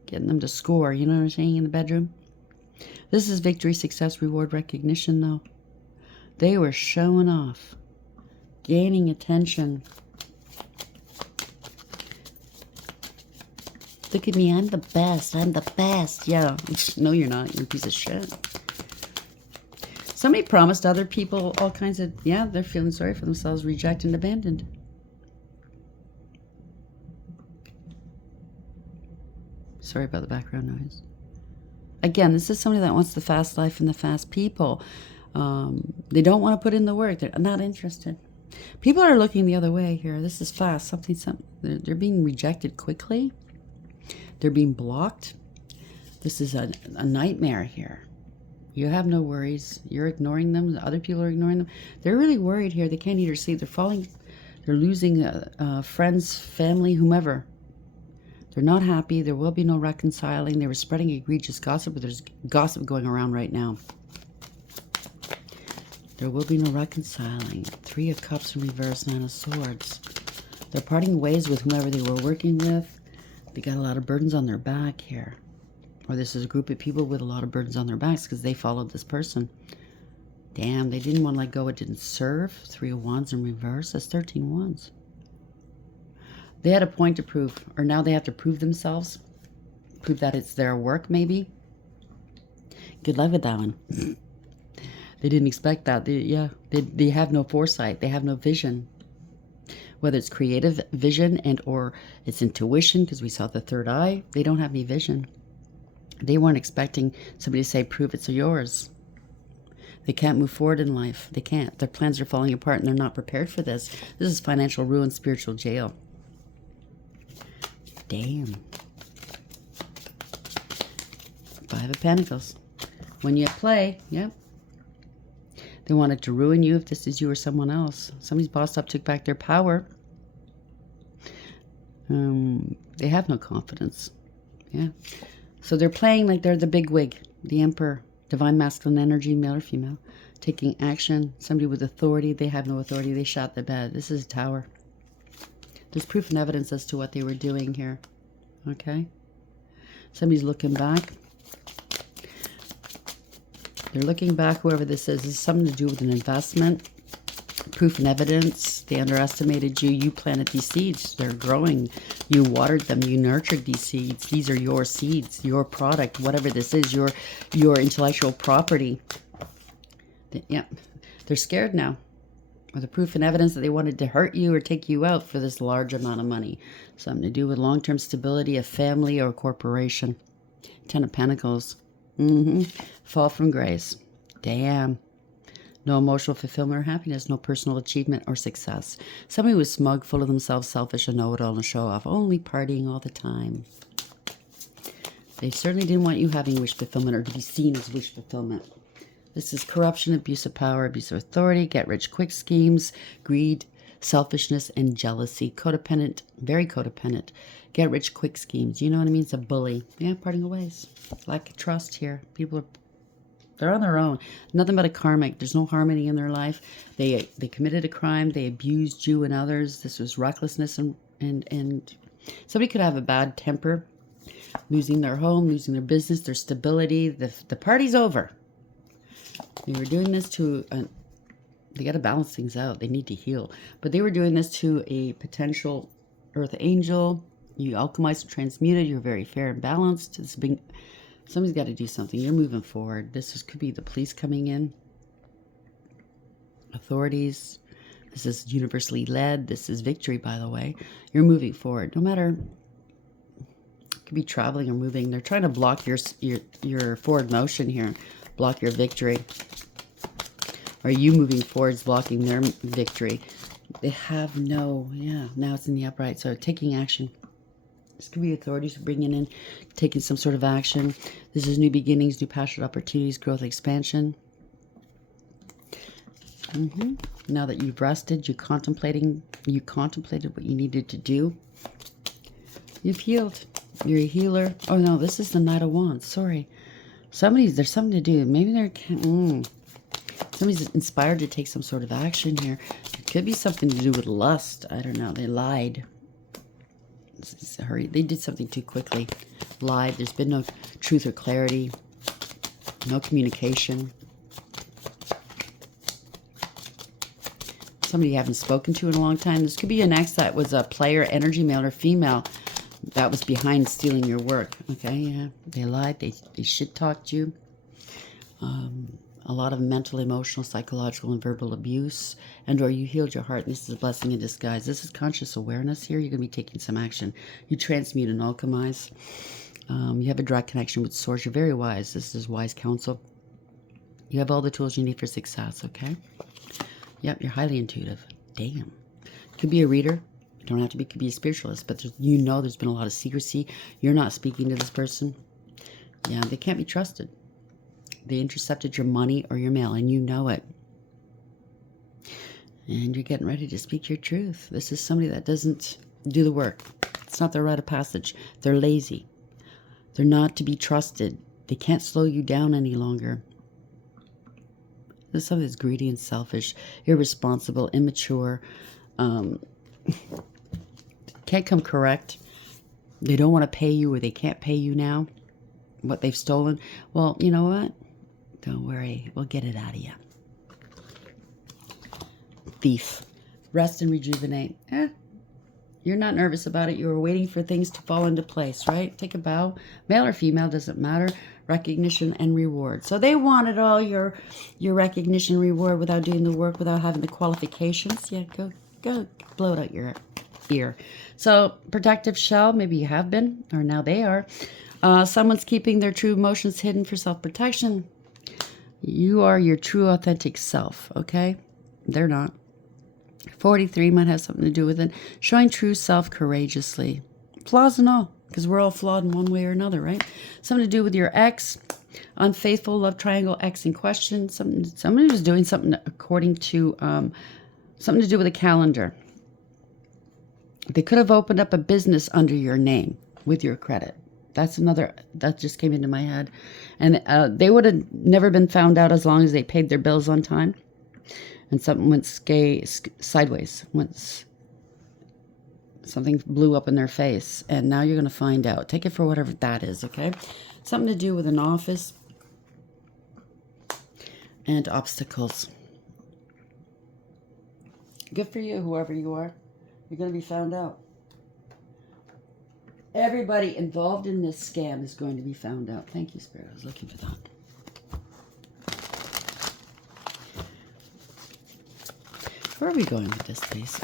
getting them to score, you know what I'm saying, in the bedroom. This is victory, success, reward, recognition, though. They were showing off, gaining attention. Look at me, I'm the best, I'm the best. Yeah, no you're not, you're a piece of shit. Somebody promised other people all kinds of, yeah, they're feeling sorry for themselves, rejected and abandoned. Sorry about the background noise. Again, this is somebody that wants the fast life and the fast people. They don't want to put in the work. They're not interested. People are looking the other way here. This is fast. They're being rejected quickly. They're being blocked. This is a nightmare here. You have no worries. You're ignoring them. Other people are ignoring them. They're really worried here. They can't eat or sleep. They're losing friends, family, whomever. They're not happy. There will be no reconciling. They were spreading egregious gossip, but there's gossip going around right now. There will be no reconciling. 3 of Cups in reverse, 9 of Swords. They're parting ways with whomever they were working with. They got a lot of burdens on their back here. Or this is a group of people with a lot of burdens on their backs because they followed this person. Damn, they didn't want to let go. It didn't serve. 3 of Wands in reverse. That's 13 Wands. They had a point to prove, or now they have to prove themselves. Prove that it's their work, maybe. Good luck with that one. They didn't expect that. They have no foresight. They have no vision. Whether it's creative vision and or it's intuition, because we saw the third eye, they don't have any vision. They weren't expecting somebody to say, prove it's yours. They can't move forward in life. They can't. Their plans are falling apart and they're not prepared for this. This is financial ruin, spiritual jail. Damn. 5 of Pentacles. When you play, yep. They wanted to ruin you if this is you or someone else. Somebody's bossed up, took back their power. They have no confidence. Yeah. So they're playing like they're the big wig, the emperor, divine masculine energy, male or female, taking action. Somebody with authority. They have no authority. They shot the bed. This is a tower. There's proof and evidence as to what they were doing here. Okay? Somebody's looking back. They're looking back, whoever this is. This is something to do with an investment. Proof and evidence. They underestimated you. You planted these seeds. They're growing. You watered them. You nurtured these seeds. These are your seeds, your product, whatever this is, your intellectual property. Yeah, they're scared now. Or the proof and evidence that they wanted to hurt you or take you out for this large amount of money. Something to do with long-term stability, a family, or corporation. Ten of Pentacles. Fall from grace. Damn. No emotional fulfillment or happiness. No personal achievement or success. Somebody was smug, full of themselves, selfish, a know-it-all, and show-off. Only partying all the time. They certainly didn't want you having wish fulfillment or to be seen as wish fulfillment. This is corruption, abuse of power, abuse of authority, get-rich-quick schemes, greed, selfishness, and jealousy. Codependent, very codependent. Get-rich-quick schemes. You know what I mean? It's a bully. Yeah, parting of ways. Lack of trust here. People they're on their own. Nothing but a karmic. There's no harmony in their life. They committed a crime. They abused you and others. This was recklessness, and somebody could have a bad temper, losing their home, losing their business, their stability. The party's over. They were doing this to, they got to balance things out. They need to heal. But they were doing this to a potential earth angel. You alchemized and transmuted. You're very fair and balanced. Somebody's got to do something. You're moving forward. Could be the police coming in. Authorities. This is universally led. This is victory, by the way. You're moving forward. No matter, it could be traveling or moving. They're trying to block your forward motion here. Block your victory. Are you moving forward is blocking their victory? They have now it's in the upright. So taking action. This could be authorities bringing in, taking some sort of action. This is new beginnings, new passionate opportunities, growth, expansion. Now that you've rested, you contemplated what you needed to do. You've healed. You're a healer. Oh no, this is the Knight of Wands. Sorry. There's something to do. Maybe somebody's inspired to take some sort of action here. It could be something to do with lust. I don't know. They lied. Hurry. They did something too quickly. Lied. There's been no truth or clarity. No communication. Somebody you haven't spoken to in a long time. This could be an ex that was a player, energy, male or female, that was behind stealing your work. Okay, yeah. They lied. They shit-talked you. A lot of mental, emotional, psychological, and verbal abuse. Or you healed your heart. And this is a blessing in disguise. This is conscious awareness here. You're going to be taking some action. You transmute and alchemize. You have a direct connection with Source. You're very wise. This is wise counsel. You have all the tools you need for success, okay? Yep, you're highly intuitive. Damn. Could be a reader. You don't have to be, could be a spiritualist, but there's been a lot of secrecy. You're not speaking to this person. Yeah, they can't be trusted. They intercepted your money or your mail, and you know it. And you're getting ready to speak your truth. This is somebody that doesn't do the work. It's not their rite of passage. They're lazy. They're not to be trusted. They can't slow you down any longer. This is somebody that's greedy and selfish, irresponsible, immature, can't come correct. They don't want to pay you, or they can't pay you now what they've stolen. Well, you know what? Don't worry. We'll get it out of you. Thief. Rest and rejuvenate. You're not nervous about it. You were waiting for things to fall into place, right? Take a bow. Male or female, doesn't matter. Recognition and reward. So they wanted all your recognition, reward without doing the work, without having the qualifications. Yeah, go blow it out your ear. So protective shell, maybe you have been, or now they are. Someone's keeping their true emotions hidden for self-protection. You are your true, authentic self, okay? They're not. 43 might have something to do with it. Showing true self courageously. Flaws and all, because we're all flawed in one way or another, right? Something to do with your ex. Unfaithful, love triangle, ex in question. Somebody was doing something according to, something to do with a calendar. They could have opened up a business under your name with your credit. That's another, that just came into my head. And they would have never been found out as long as they paid their bills on time. And something went sideways. Something blew up in their face. And now you're going to find out. Take it for whatever that is, okay? Something to do with an office. And obstacles. Good for you, whoever you are. You're going to be found out. Everybody involved in this scam is going to be found out. Thank you, Spirit. I was looking for that. Where are we going with this, please?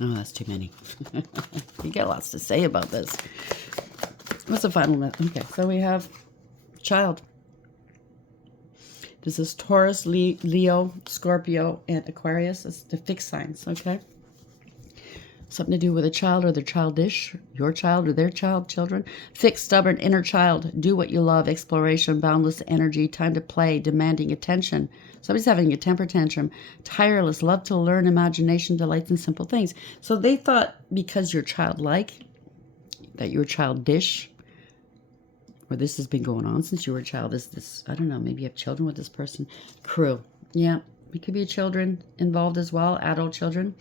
Oh, that's too many. You got lots to say about this. What's the final myth? Okay, so we have child. This is Taurus, Leo, Scorpio, and Aquarius. It's the fixed signs, okay? Something to do with a child or their childish, your child or their children. Fixed, stubborn, inner child. Do what you love. Exploration, boundless energy, time to play, demanding attention. Somebody's having a temper tantrum. Tireless, love to learn, imagination, delights in simple things. So they thought because you're childlike, that you're childish, or this has been going on since you were a child. Is this, I don't know, maybe you have children with this person. Crew. Yeah, it could be children involved as well, adult children.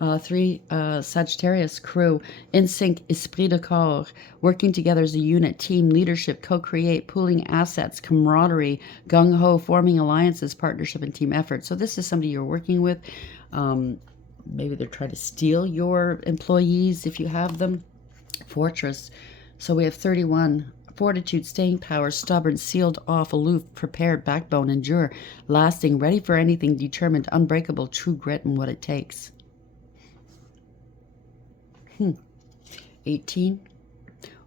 3, Sagittarius, crew, in sync, esprit de corps, working together as a unit, team, leadership, co-create, pooling assets, camaraderie, gung-ho, forming alliances, partnership, and team effort. So this is somebody you're working with. Maybe they're trying to steal your employees if you have them. Fortress. So we have 31, fortitude, staying power, stubborn, sealed off, aloof, prepared, backbone, endure, lasting, ready for anything, determined, unbreakable, true grit and what it takes. 18,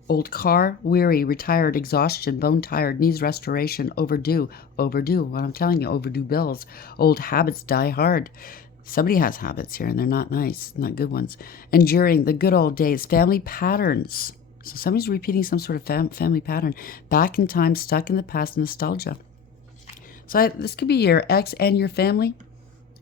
old car, weary, retired, exhaustion, bone tired, needs restoration, overdue, what I'm telling you, overdue bills, old habits die hard. Somebody has habits here and they're not nice, not good ones. Enduring, the good old days, family patterns. So somebody's repeating some sort of family pattern. Back in time, stuck in the past, nostalgia. So this could be your ex and your family.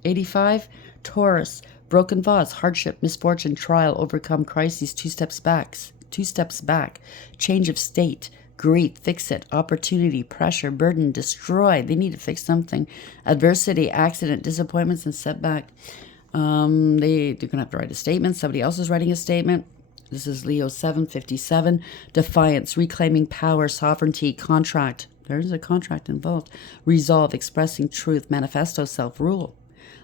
85, Taurus, broken vase, hardship, misfortune, trial, overcome, crises, two steps back, change of state, grief, fix it, opportunity, pressure, burden, destroy. They need to fix something. Adversity, accident, disappointments, and setback. They're going to have to write a statement. Somebody else is writing a statement. This is Leo 757. Defiance, reclaiming power, sovereignty, contract. There's a contract involved. Resolve, expressing truth, manifesto, self-rule.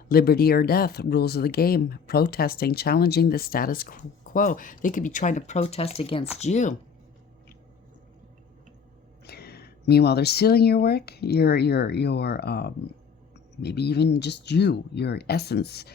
Liberty or death, rules of the game. Protesting, challenging the status quo. They could be trying to protest against you. Meanwhile, they're stealing your work, your maybe even just you, your essence,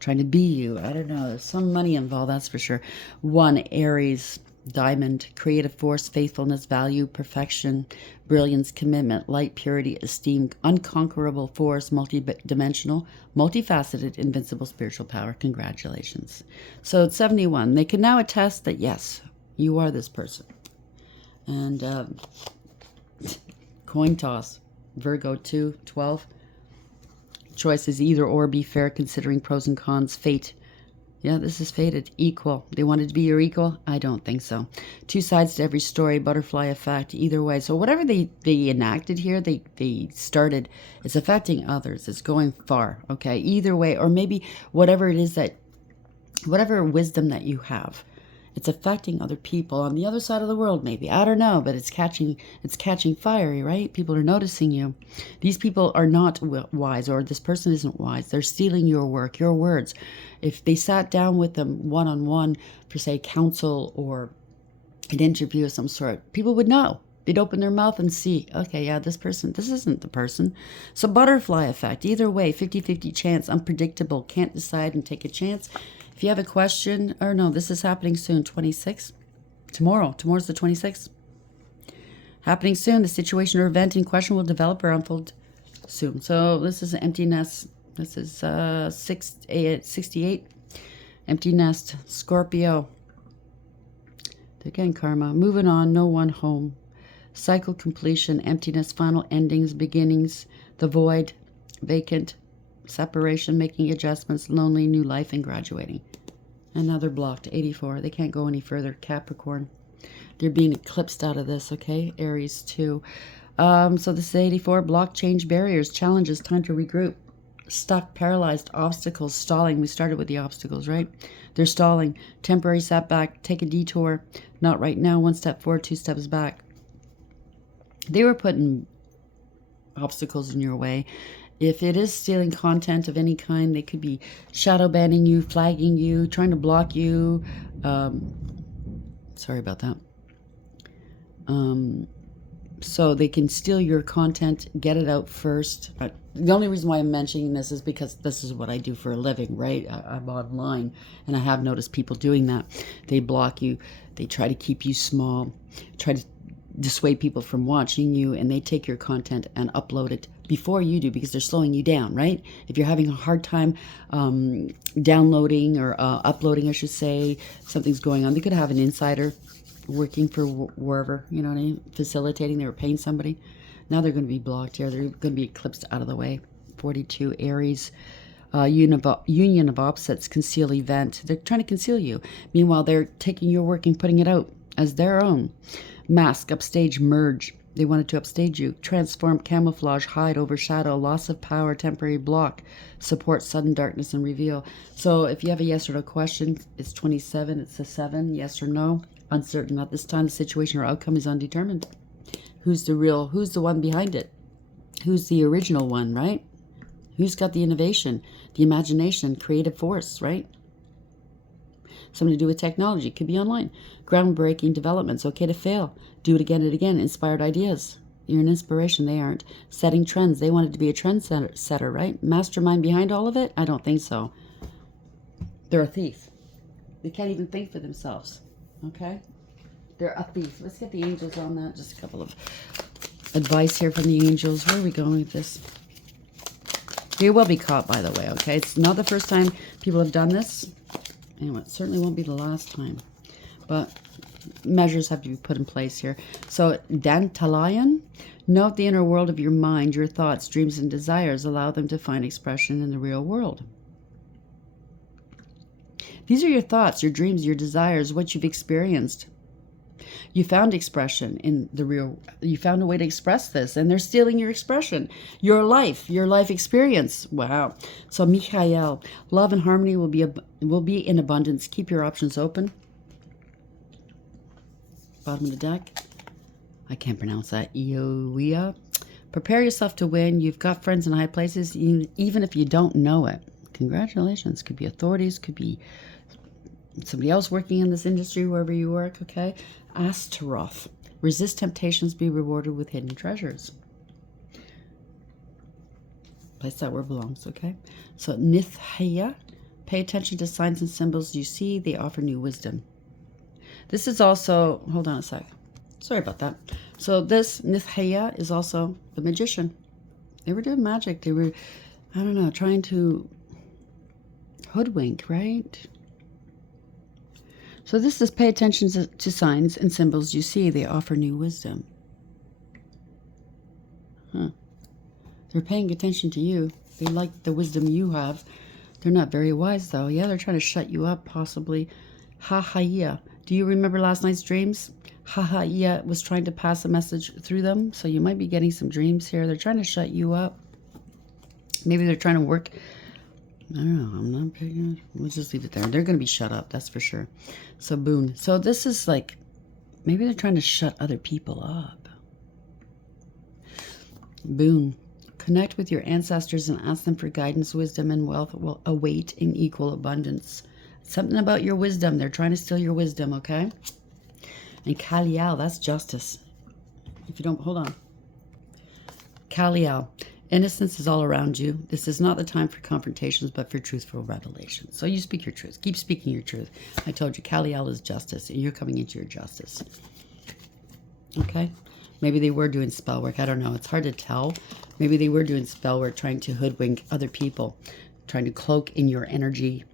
trying to be you. I don't know. There's some money involved, that's for sure. 1, Aries, diamond, creative force, faithfulness, value, perfection, brilliance, commitment, light, purity, esteem, unconquerable force, multidimensional, multifaceted, invincible spiritual power. Congratulations. So it's 71. They can now attest that, yes, you are this person. And coin toss, Virgo 2, 12. Choice is either or, be fair, considering pros and cons. Fate. Yeah, this is fated. Equal. They wanted to be your equal? I don't think so. 2 sides to every story, butterfly effect, either way. So whatever they enacted here, they started, it's affecting others. It's going far, okay? Either way, or maybe whatever it is that, whatever wisdom that you have, it's affecting other people on the other side of the world, maybe. I don't know, but it's catching fire, right? People are noticing you. These people are not wise, or this person isn't wise. They're stealing your work, your words. If they sat down with them one-on-one for, say, counsel or an interview of some sort, people would know. They'd open their mouth and see, okay, yeah, this isn't the person. So butterfly effect, either way, 50-50 chance, unpredictable, can't decide and take a chance. If you have a question, or no, this is happening soon, 26. Tomorrow's the 26th. Happening soon, the situation or event in question will develop or unfold soon. So this is an empty nest. This is 68. Empty nest, Scorpio. Again, karma. Moving on, no one home. Cycle completion, emptiness, final endings, beginnings, the void, vacant, separation, making adjustments, lonely, new life, and graduating. Another blocked, 84. They can't go any further. Capricorn. They're being eclipsed out of this, okay? Aries 2. So this is 84. Block, change, barriers, challenges, time to regroup. Stuck, paralyzed, obstacles, stalling. We started with the obstacles, right? They're stalling. Temporary setback, take a detour. Not right now, 1 step forward, 2 steps back. They were putting obstacles in your way. If it is stealing content of any kind, they could be shadow banning you, flagging you, trying to block you. Sorry about that. So they can steal your content, get it out first. The only reason why I'm mentioning this is because this is what I do for a living, right? I'm online, and I have noticed people doing that. They block you. They try to keep you small, try to dissuade people from watching you, and they take your content and upload it before you do because they're slowing you down, right? If you're having a hard time downloading or uploading, I should say, something's going on. They could have an insider working for wherever, you know what I mean, facilitating, they were paying somebody. Now they're going to be blocked here. They're going to be eclipsed out of the way. 42, Aries. Union of opposites, conceal event. They're trying to conceal you. Meanwhile, they're taking your work and putting it out as their own. Mask, upstage, merge. They wanted to upstage you. Transform, camouflage, hide, overshadow, loss of power, temporary block, support, sudden darkness, and reveal. So if you have a yes or no question, it's 27, it's a 7, yes or no. Uncertain. At this time, the situation or outcome is undetermined. Who's the one behind it? Who's the original one, right? Who's got the innovation, the imagination, creative force, right? Something to do with technology. Could be online. Groundbreaking developments. Okay to fail. Do it again and again. Inspired ideas. You're an inspiration. They aren't. Setting trends. They wanted to be a trend setter, right? Mastermind behind all of it? I don't think so. They're a thief. They can't even think for themselves. Okay? They're a thief. Let's get the angels on that. Just a couple of advice here from the angels. Where are we going with this? You will be caught, by the way, okay? It's not the first time people have done this. Anyway, it certainly won't be the last time. But measures have to be put in place here. So, Dantalayan, note the inner world of your mind, your thoughts, dreams, and desires. Allow them to find expression in the real world. These are your thoughts, your dreams, your desires, what you've experienced. You found expression in the real, you found a way to express this, and they're stealing your expression, your life experience. Wow. So Michael, love and harmony will be in abundance. Keep your options open. Bottom of the deck. I can't pronounce that. Ioia. Prepare yourself to win. You've got friends in high places, even if you don't know it. Congratulations. Could be authorities, could be somebody else working in this industry, wherever you work, okay? Astaroth. Resist temptations, be rewarded with hidden treasures. Place that where it belongs, okay? So, Nithya. Pay attention to signs and symbols you see. They offer new wisdom. This is also, hold on a sec. Sorry about that. So, this Nithya is also the magician. They were doing magic. They were, I don't know, trying to hoodwink, right? So this is pay attention to signs and symbols you see. They offer new wisdom. They're paying attention to you. They like the wisdom you have. They're not very wise, though. Yeah, they're trying to shut you up, possibly. Ha-ha-ya. Do you remember last night's dreams? Ha-ha-ya was trying to pass a message through them. So you might be getting some dreams here. They're trying to shut you up. Maybe they're trying to work. I don't know. I'm not picking. We'll just leave it there. They're going to be shut up. That's for sure. So, boon. So, this is like, maybe they're trying to shut other people up. Boon. Connect with your ancestors and ask them for guidance. Wisdom and wealth will await in equal abundance. Something about your wisdom. They're trying to steal your wisdom, okay? And Kalial, that's justice. If you don't, hold on. Kalial. Innocence is all around you. This is not the time for confrontations, but for truthful revelation. So you speak your truth. Keep speaking your truth. I told you, Kaliel is justice, and you're coming into your justice. Okay? Maybe they were doing spell work. I don't know. It's hard to tell. Maybe they were doing spell work, trying to hoodwink other people, trying to cloak in your energy,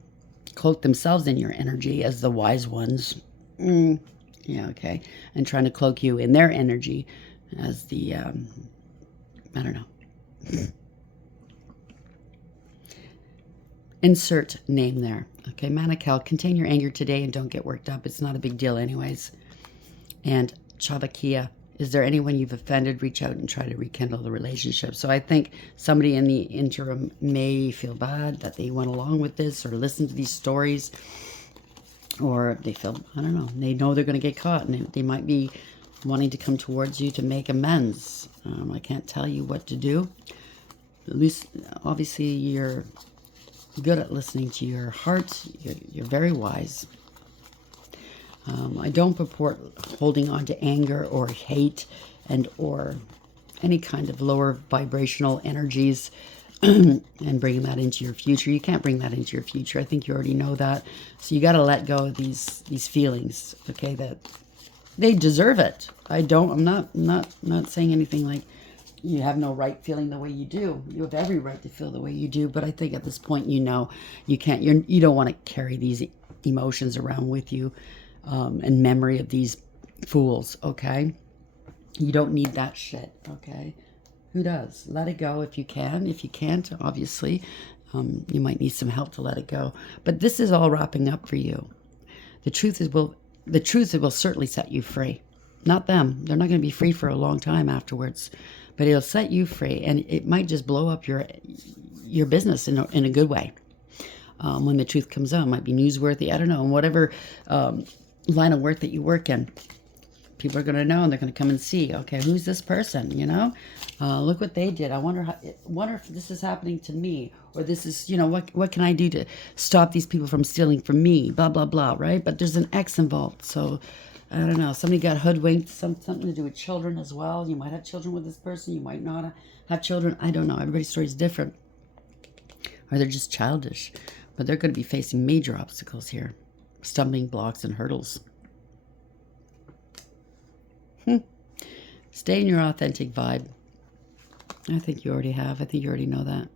cloak themselves in your energy as the wise ones. Yeah, okay. And trying to cloak you in their energy as the, I don't know. Insert name there. Okay, Manakal, contain your anger today and don't get worked up. It's not a big deal anyways. And Chavakia, is there anyone you've offended? Reach out and try to rekindle the relationship. So I think somebody in the interim may feel bad that they went along with this or listen to these stories. Or they feel, I don't know, they know they're going to get caught and they might be wanting to come towards you to make amends. I can't tell you what to do. At least, obviously, you're good at listening to your heart. You're very wise. I don't purport holding on to anger or hate and or any kind of lower vibrational energies and bringing that into your future. You can't bring that into your future. I think you already know that. So you got to let go of these feelings, okay, that they deserve it. I'm not saying anything like you have no right feeling the way you do. You have every right to feel the way you do, but I think at this point, you know, you can't, you don't want to carry these emotions around with you, in memory of these fools, okay? You don't need that shit, okay? Who does? Let it go if you can. If you can't, obviously, you might need some help to let it go. But this is all wrapping up for you. The truth is, it will certainly set you free. Not them. They're not going to be free for a long time afterwards. But it'll set you free, and it might just blow up your business in a good way. When the truth comes out, it might be newsworthy. I don't know. In whatever line of work that you work in, people are going to know, and they're going to come and see, okay, who's this person, you know? Look what they did. I wonder if this is happening to me, or this is, you know, what can I do to stop these people from stealing from me, blah, blah, blah, right? But there's an X involved, so I don't know. Somebody got hoodwinked, something to do with children as well. You might have children with this person. You might not have children. I don't know. Everybody's story is different. Or they're just childish. But they're going to be facing major obstacles here. Stumbling blocks and hurdles. Stay in your authentic vibe. I think you already have. I think you already know that.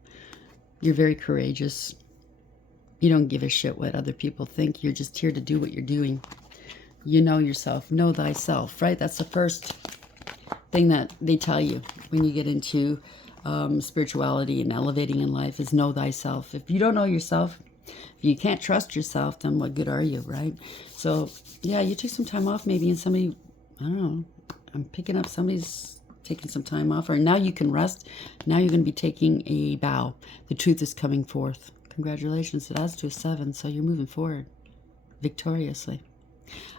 You're very courageous. You don't give a shit what other people think. You're just here to do what you're doing. You know yourself. Know thyself, right? That's the first thing that they tell you when you get into spirituality and elevating in life is know thyself. If you don't know yourself, if you can't trust yourself, then what good are you, right? So, yeah, you took some time off maybe, and somebody, I don't know, I'm picking up somebody's taking some time off, or now you can rest. Now you're going to be taking a bow. The truth is coming forth. Congratulations. It adds to a 7, so you're moving forward victoriously.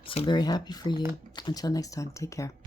So very happy for you. Until next time, take care.